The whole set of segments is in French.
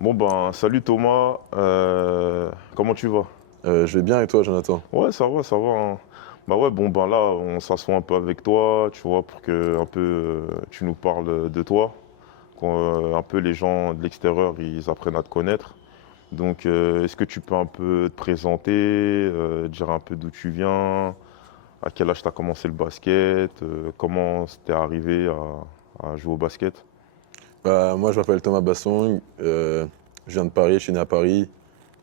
Bon ben, salut Thomas, comment tu vas? Je vais bien et toi, Jonathan? Ouais, ça va, hein. Bah ouais, bon ben là, on s'assoit un peu avec toi, tu vois, pour que un peu tu nous parles de toi, un peu les gens de l'extérieur, ils apprennent à te connaître. Donc, est-ce que tu peux un peu te présenter, dire un peu d'où tu viens, à quel âge tu as commencé le basket, comment t'es arrivé à jouer au basket? Moi, je m'appelle Thomas Bassong, je viens de Paris, je suis né à Paris,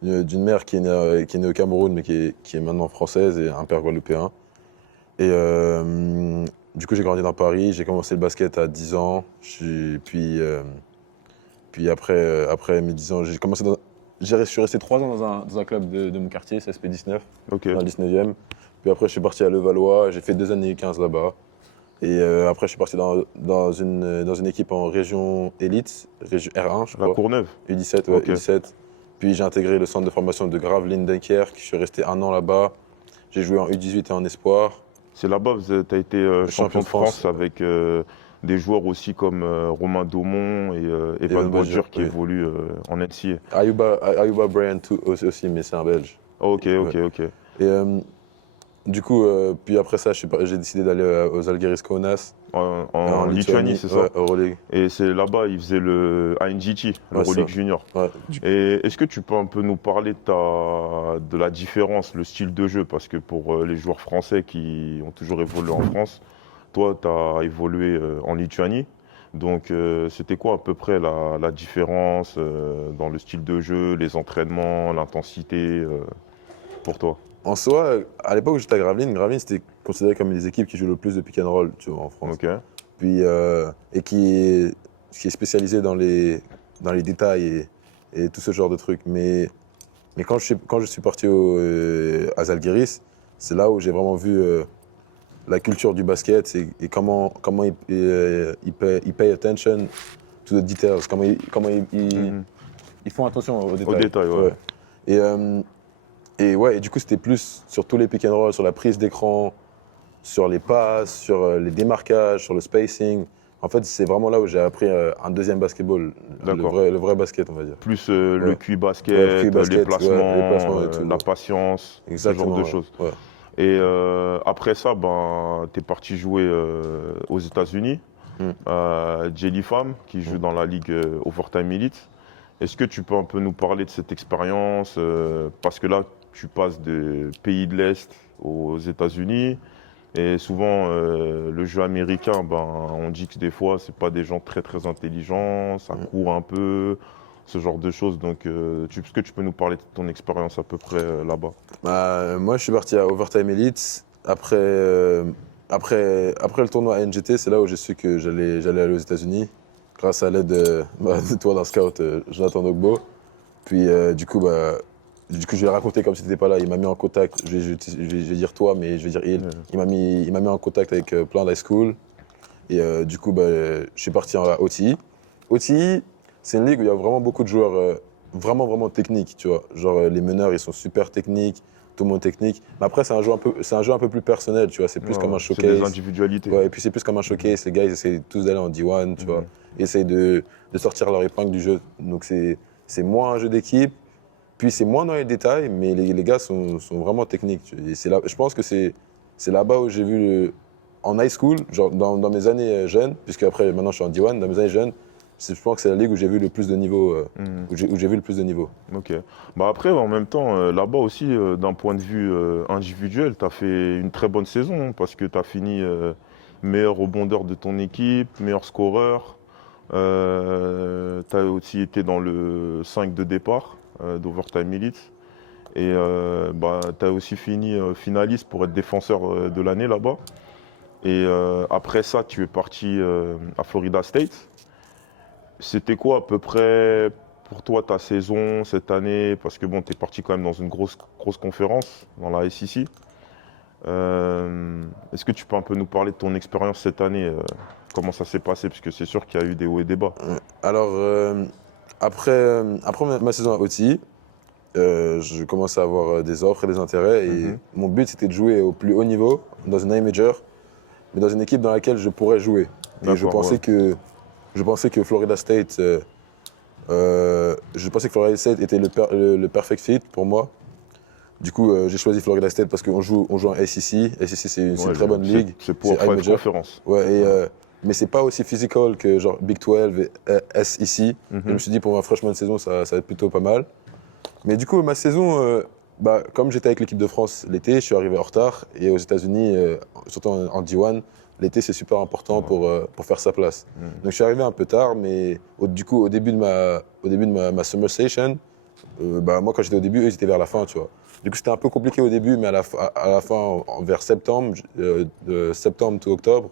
d'une mère qui est née au Cameroun, mais qui est maintenant française, et un père guadeloupéen. Et du coup, j'ai grandi dans Paris, j'ai commencé le basket à 10 ans, puis après mes 10 ans, je suis resté 3 ans dans un club de mon quartier, CSP 19, Ok, dans le 19e. Puis après, je suis parti à Levallois, j'ai fait 2 années 15 là-bas. Et après, je suis parti dans une équipe en région élite, région R1, je La crois. Courneuve, U17, ouais, ok. U17. Puis j'ai intégré le centre de formation de Gravelines Dunkerque. Je suis resté 1 an là-bas. J'ai joué en U18 et en espoir. C'est là-bas que tu as été Champion champion de de France, France avec des joueurs aussi comme Romain Daumont et Evan Evan Bodger Badger, qui oui. évoluent en NCA. Ayuba Bryan aussi, mais c'est un Belge. Ok, Ouais. ok, ok. Et du coup, puis après ça, j'ai décidé d'aller aux Algiris Kaunas, en En Lituanie, Lituanie, c'est ça? ouais, Euroleague. Et c'est là-bas, ils faisaient le ANGT, le Ouais, Euroleague ça. Junior. Ouais. Et est-ce que tu peux un peu nous parler de la différence, le style de jeu? Parce que pour les joueurs français qui ont toujours évolué en France, toi, tu as évolué en Lituanie. Donc, c'était quoi à peu près la différence dans le style de jeu, les entraînements, l'intensité pour toi? En soi, à l'époque où j'étais à Gravelines, c'était considéré comme une des équipes qui joue le plus de pick and roll, tu vois, en France. Ok, Puis, et qui est spécialisé dans les détails et tout ce genre de trucs. Mais quand je suis parti à Zalgiris, c'est là où j'ai vraiment vu la culture du basket et comment ils pay attention to the details, mhm. ils font attention aux Au détails. détail, ouais. Ouais. Et, euh, et ouais, et du coup, c'était plus sur tous les pick and roll, sur la prise d'écran, sur les passes, sur les démarquages, sur le spacing. En fait, c'est vraiment là où j'ai appris un deuxième basketball, D'accord. le vrai basket, on va dire. Plus le Ouais, QI ouais, le QI basket, basket, ouais, les placements et tout. la Ouais. patience, ce genre de Exactement, ouais. choses. Ouais. Et après ça, ben, tu es parti jouer aux États-Unis, Mm, Jelly Fam, qui joue mm. dans la ligue Overtime Elite. Est-ce que tu peux un peu nous parler de cette expérience parce que là, tu passes des pays de l'Est aux États-Unis. Et souvent, le jeu américain, ben, on dit que des fois, c'est pas des gens très très intelligents, ça Mm. court un peu, ce genre de choses. Donc, est-ce que tu peux nous parler de ton expérience à peu près là-bas? Moi, je suis parti à Overtime Elite. Après le tournoi NGT, c'est là où j'ai su que j'allais aller aux États-Unis, grâce à l'aide de toi d'un scout, Jonathan Ogbo. Puis du coup, je lui ai raconté comme si tu n'étais pas là. Il m'a mis en contact. Je vais dire toi, mais je vais dire il. Euh, Il m'a mis en contact avec plein d'high school. Et du coup, je suis parti à OTI. OTI, c'est une ligue où il y a vraiment beaucoup de joueurs vraiment techniques, tu vois. Genre, les meneurs, ils sont super techniques, tout le monde technique. Mais après, c'est un jeu un peu plus personnel, tu vois. C'est plus ouais, comme ouais, un c'est des showcase. individualités. Ouais, et puis c'est plus comme un Mhm, showcase. Les gars, ils essaient tous d'aller en D1, tu vois. mhm. Ils essayent de sortir leur épingle du jeu. Donc, c'est moins un jeu d'équipe. Puis c'est moins dans les détails, mais les gars sont vraiment techniques. Et c'est là, je pense que c'est là-bas où j'ai vu, en high school, genre dans mes années jeunes, puisque après maintenant je suis en D1, dans mes années jeunes, je pense que c'est la ligue où j'ai vu le plus de niveau, Mhm. où j'ai vu le plus de niveau. Ok. Bah après, en même temps, là-bas aussi, d'un point de vue individuel, tu as fait une très bonne saison hein, parce que tu as fini meilleur rebondeur de ton équipe, meilleur scoreur. Tu as aussi été dans le 5 de départ d'Overtime Elite. Et bah, tu as aussi fini finaliste pour être défenseur de l'année là-bas. Et après ça, tu es parti à Florida State. C'était quoi à peu près pour toi ta saison cette année? Parce que bon, tu es parti quand même dans une grosse conférence, dans la SEC. Est-ce que tu peux un peu nous parler de ton expérience cette année? Comment ça s'est passé? Parce que c'est sûr qu'il y a eu des hauts et des bas. Alors, après ma saison à OTI, je commence à avoir des offres et des intérêts. Et Mhm. mon but, c'était de jouer au plus haut niveau, dans une high major, mais dans une équipe dans laquelle je pourrais jouer. Et D'accord, ouais. je pensais que Florida State Je pensais que Florida State était le perfect fit pour moi. Du coup, j'ai choisi Florida State parce qu'on joue en SEC. SEC, c'est une très bonne ligue. C'est pour high major. conférence. Ouais, mais c'est pas aussi physical que genre Big 12 et SEC. Je me suis dit, pour ma freshman saison, ça va être plutôt pas mal. Mais du coup, ma saison, comme j'étais avec l'équipe de France l'été, je suis arrivé en retard. Et aux États-Unis, surtout en D1, l'été, c'est super important pour faire sa place. Donc, je suis arrivé un peu tard, mais du coup, au début de ma summer session, moi, quand j'étais au début, eux, ils étaient vers la fin, tu vois. Du coup, c'était un peu compliqué au début, mais à la fin, vers septembre, de septembre to octobre,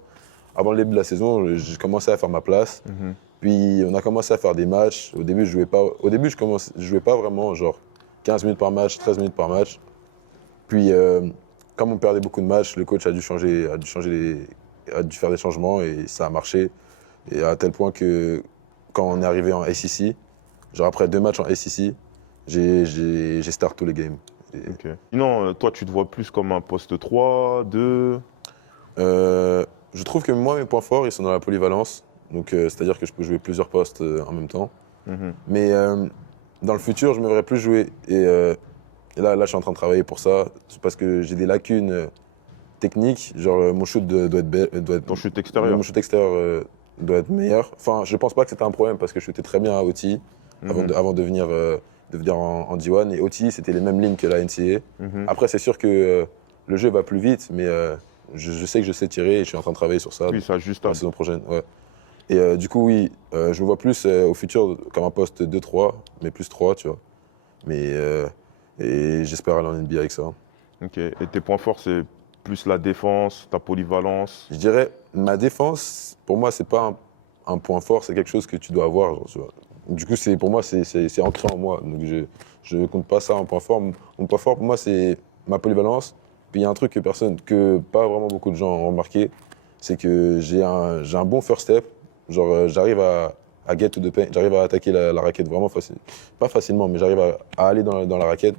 avant le début de la saison, j'ai commencé à faire ma place. Puis, on a commencé à faire des matchs. Au début, je jouais pas. Au début, je jouais pas vraiment, genre 15 minutes par match, 13 minutes par match. Puis, comme on perdait beaucoup de matchs, le coach a dû faire des changements et ça a marché. Et à tel point que quand on est arrivé en SEC, genre après 2 matchs en SEC, j'ai start tous les games. Ok. Sinon, toi, tu te vois plus comme un poste 3, 2. Je trouve que moi, mes points forts, ils sont dans la polyvalence. Donc, c'est-à-dire que je peux jouer plusieurs postes en même temps. Mais dans le futur, je me verrai plus jouer. Et là, je suis en train de travailler pour ça. C'est parce que j'ai des lacunes techniques. Genre, mon shoot doit être Ton shoot extérieur. mon shoot extérieur doit être meilleur. Enfin, je pense pas que c'était un problème parce que je shootais très bien à OT avant de venir en D1. Et OT, c'était les mêmes lignes que la NCAA. Après, c'est sûr que le jeu va plus vite, mais je sais que je sais tirer et je suis en train de travailler sur ça. Oui, ça juste la saison prochaine. Ouais. Et du coup, oui, je me vois plus au futur comme un poste 2-3, mais plus 3, tu vois. Mais et j'espère aller en NBA avec ça. Ok. Et tes points forts, c'est plus la défense, ta polyvalence. Je dirais, ma défense, pour moi, c'est pas un point fort, c'est quelque chose que tu dois avoir. Genre, tu vois. Du coup, pour moi, c'est ancré en moi. Donc, je ne compte pas ça en point fort. Mon point fort, pour moi, c'est ma polyvalence. Puis, il y a un truc que pas vraiment beaucoup de gens ont remarqué, c'est que j'ai un bon first step. Genre, j'arrive à get to the paint, j'arrive à attaquer la raquette vraiment facile. Pas facilement, mais j'arrive à aller dans la raquette.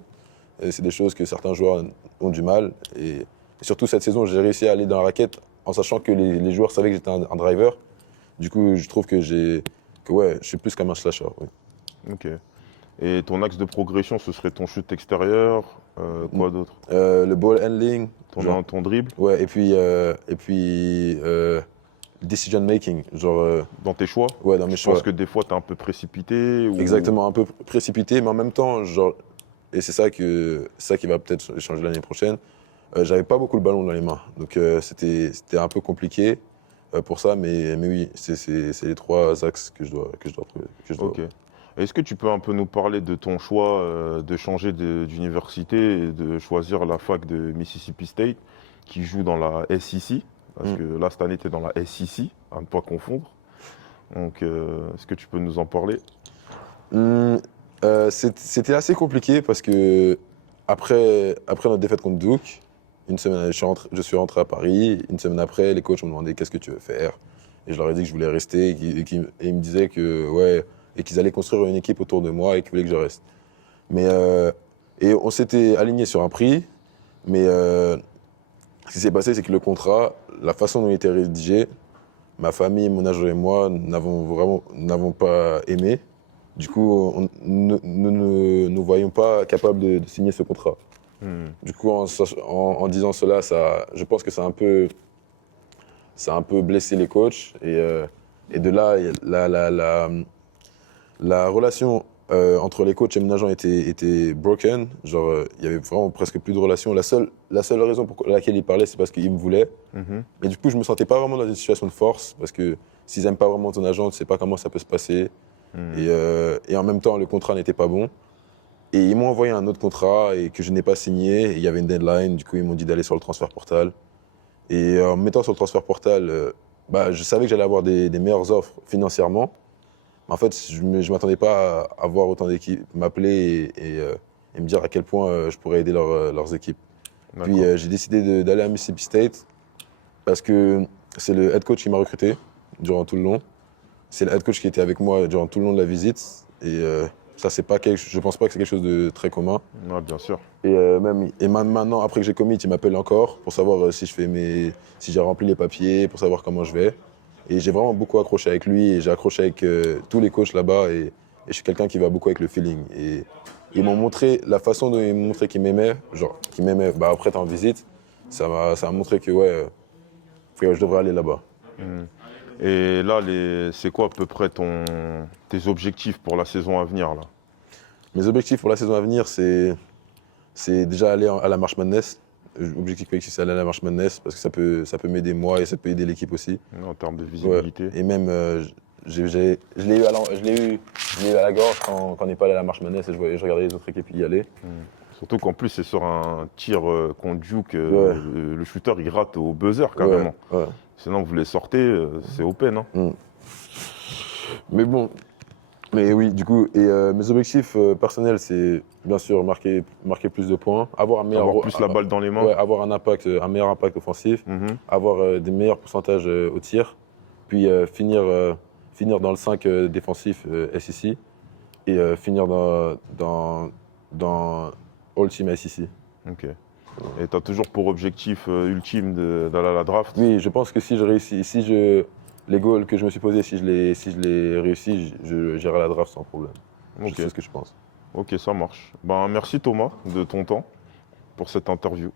Et c'est des choses que certains joueurs ont du mal. Et surtout cette saison, j'ai réussi à aller dans la raquette en sachant que les joueurs savaient que j'étais un driver. Du coup, je trouve que je suis plus comme un slasher. Oui. Ok. Et ton axe de progression, ce serait ton shoot extérieur, quoi d'autre? Le ball handling. Ton dribble? Ouais, et puis decision making. Genre, dans tes choix? Ouais, dans mes choix. Je pense que des fois, tu es un peu précipité ou... Exactement, un peu précipité, mais en même temps, genre, et c'est ça qui va peut-être changer l'année prochaine. J'avais pas beaucoup le ballon dans les mains, donc c'était un peu compliqué pour ça, mais oui, c'est les 3 axes que je dois trouver. Ok. Est-ce que tu peux un peu nous parler de ton choix de changer d'université et de choisir la fac de Mississippi State qui joue dans la SEC? Parce que là, cette année, tu es dans la SEC, à ne pas confondre. Donc, est-ce que tu peux nous en parler? C'était assez compliqué parce que après notre défaite contre Duke, une semaine, je suis rentré à Paris. Une semaine après, les coachs m'ont demandé qu'est-ce que tu veux faire. Et je leur ai dit que je voulais rester et ils me disaient que ouais, et qu'ils allaient construire une équipe autour de moi et qu'ils voulaient que je reste. Mais et on s'était aligné sur un prix, mais ce qui s'est passé, c'est que le contrat, la façon dont il était rédigé, ma famille, mon agent et moi n'avons pas aimé. Du coup, nous ne nous voyons pas capables de signer ce contrat. Du coup, en disant cela, je pense que ça a un peu blessé les coachs. Et de là, la relation entre les coachs et mon agent était broken. Genre, il y avait vraiment presque plus de relation. La seule raison pour laquelle ils parlaient, c'est parce qu'ils me voulaient. Et du coup, je me sentais pas vraiment dans une situation de force, parce que s'ils n'aiment pas vraiment ton agent, tu sais pas comment ça peut se passer. Et en même temps, le contrat n'était pas bon. Et ils m'ont envoyé un autre contrat et que je n'ai pas signé. Et il y avait une deadline, du coup, ils m'ont dit d'aller sur le transfert portal. Et en me mettant sur le transfert portal, je savais que j'allais avoir des meilleures offres financièrement. Mais en fait, je ne m'attendais pas à voir autant d'équipes m'appeler et me dire à quel point je pourrais aider leurs équipes. Puis j'ai décidé d'aller à Mississippi State parce que c'est le head coach qui m'a recruté durant tout le long. C'est le head coach qui était avec moi durant tout le long de la visite. Et ça, je pense pas que c'est quelque chose de très commun. Ouais, bien sûr. Et maintenant, après que j'ai commit, il m'appelle encore pour savoir si j'ai rempli les papiers, pour savoir comment je vais. Et j'ai vraiment beaucoup accroché avec lui et j'ai accroché avec tous les coachs là-bas. Et je suis quelqu'un qui va beaucoup avec le feeling. Et ils m'ont montré, la façon dont ils m'ont montré qu'ils m'aimaient, bah après t'es en visite, ça m'a montré que ouais, je devrais aller là-bas. Et là, c'est quoi à peu près tes objectifs pour la saison à venir là? Mes objectifs pour la saison à venir, c'est déjà aller à la March Madness. L'objectif collectif, c'est aller à la March Madness parce que ça peut m'aider moi et ça peut aider l'équipe aussi. En termes de visibilité. Ouais. Et même, je l'ai eu à la gorge quand on n'est pas allé à la March Madness et je regardais les autres équipes y aller. Surtout qu'en plus, c'est sur un tir contre Duke, Ouais. le shooter il rate au buzzer carrément. Ouais. Sinon, vous les sortez, c'est open. Hein. Mais bon, mais oui, du coup, et mes objectifs personnels, c'est bien sûr marquer plus de points, avoir Plus la balle dans les mains. Ouais, avoir un meilleur impact offensif, avoir des meilleurs pourcentages au tir, puis finir dans le 5 défensif SEC et finir dans All Team SEC. Ok. Et tu as toujours pour objectif ultime d'aller à la draft? Oui, je pense que si je réussis, les goals que je me suis posés, si je les réussis, j'irai à la draft sans problème. Ok. C'est ce que je pense. Ok, ça marche. Ben, merci Thomas de ton temps pour cette interview.